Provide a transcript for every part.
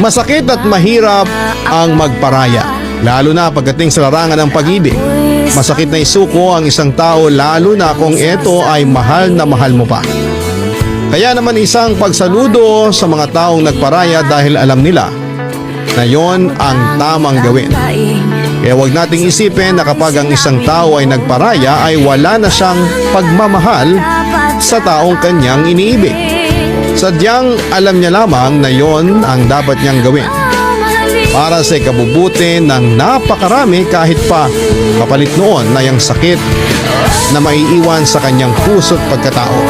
Masakit at mahirap ang magparaya, lalo na pagdating sa larangan ng pag-ibig. Masakit na isuko ang isang tao lalo na kung ito ay mahal na mahal mo pa. Kaya naman isang pagsaludo sa mga taong nagparaya dahil alam nila na yon ang tamang gawin. Kaya huwag nating isipin na kapag ang isang tao ay nagparaya ay wala na siyang pagmamahal sa taong kanyang iniibig. Sadyang alam niya lamang na yon ang dapat niyang gawin para sa ikabubuti ng napakarami kahit pa kapalit noon na yung sakit na maiiwan sa kanyang puso't pagkatao.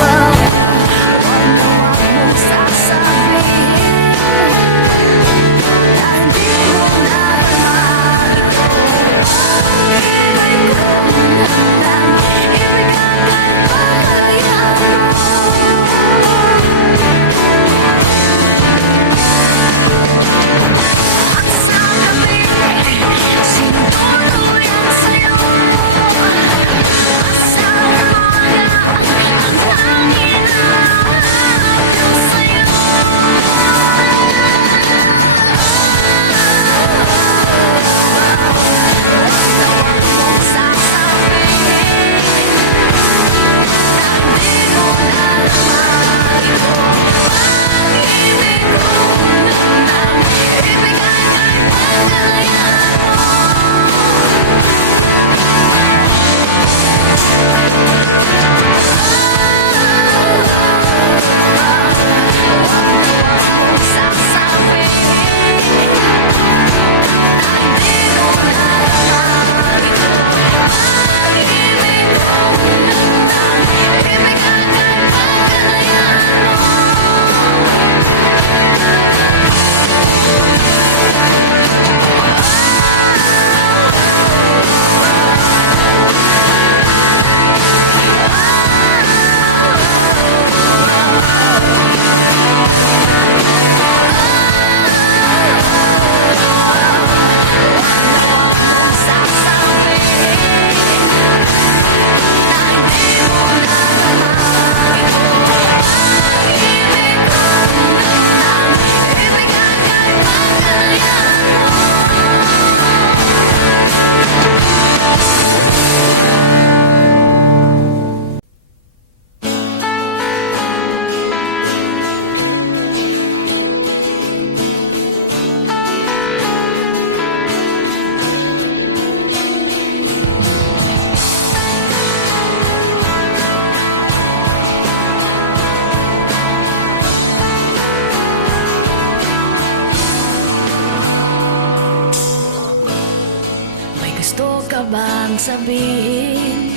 Gusto ka bang sabihin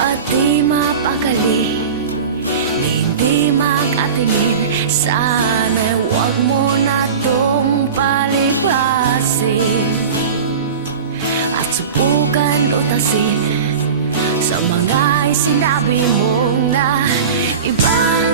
at di mapakali, hindi makatingin? Sana'y huwag mo na tong palipasin at subukan utasin sa mga sinabi mong na ibang